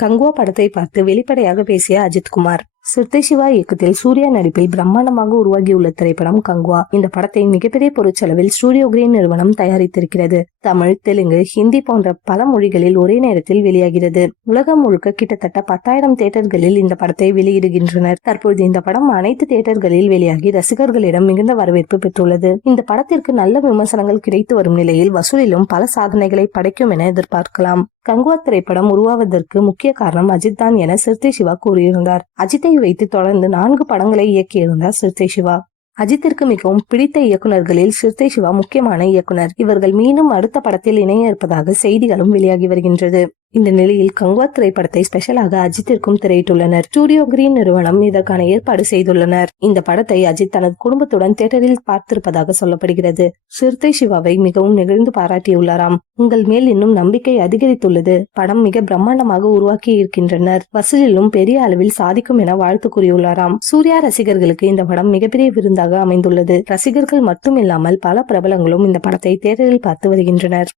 கங்குவா படத்தை பார்த்து வெளிப்படையாக பேசிய அஜித்குமார். சிறுத்தை சிவா இயக்கத்தில் சூர்யா நடிப்பில் பிரம்மாண்டமாக உருவாகியுள்ள திரைப்படம் கங்குவா. இந்த படத்தை மிகப்பெரிய பொருட்செலவில் ஸ்டுடியோ கிரீன் நிறுவனம் தயாரித்திருக்கிறது. தமிழ், தெலுங்கு, ஹிந்தி போன்ற பல மொழிகளில் ஒரே நேரத்தில் வெளியாகிறது. உலகம் முழுக்க கிட்டத்தட்ட 10,000 தியேட்டர்களில் இந்த படத்தை வெளியிடுகின்றனர். தற்பொழுது இந்த படம் அனைத்து தியேட்டர்களில் வெளியாகி ரசிகர்களிடம் மிகுந்த வரவேற்பு பெற்றுள்ளது. இந்த படத்திற்கு நல்ல விமர்சனங்கள் கிடைத்து வரும் நிலையில் வசூலிலும் பல சாதனைகளை படைக்கும் என எதிர்பார்க்கலாம். கங்குவா திரைப்படம் உருவாவதற்கு முக்கிய காரணம் அஜித் தான் என சிறுத்தை சிவா கூறியிருந்தார். அஜித்தை வைத்து தொடர்ந்து 4 படங்களை இயக்கியிருந்தார் சிறுத்தை சிவா. அஜித்திற்கு மிகவும் பிடித்த இயக்குநர்களில் சிறுத்தை சிவா முக்கியமான இயக்குனர். இவர்கள் மீண்டும் அடுத்த படத்தில் இணைய இருப்பதாக செய்திகளும் வெளியாகி வருகின்றது. இந்த நிலையில் கங்குவா திரைப்படத்தை ஸ்பெஷலாக அஜித்திற்கும் திரையிட்டுள்ளனர். ஸ்டுடியோ கிரீன் நிறுவனம் இதற்கான ஏற்பாடு செய்துள்ளனர். இந்த படத்தை அஜித் தனது குடும்பத்துடன் தியேட்டரில் பார்த்திருப்பதாக சொல்லப்படுகிறது. சிறுத்தை சிவாவை மிகவும் நெகிழ்ந்து பாராட்டியுள்ளாராம். உங்கள் மேல் இன்னும் நம்பிக்கை அதிகரித்துள்ளது. படம் மிக பிரம்மாண்டமாக உருவாக்கி இருக்கின்றனர். வசூலிலும் பெரிய அளவில் சாதிக்கும் என வாழ்த்து கூறியுள்ளாராம். சூர்யா ரசிகர்களுக்கு இந்த படம் மிகப்பெரிய விருந்தாக அமைந்துள்ளது. ரசிகர்கள் மட்டுமில்லாமல் பல பிரபலங்களும் இந்த படத்தை தியேட்டரில் பார்த்து வருகின்றனர்.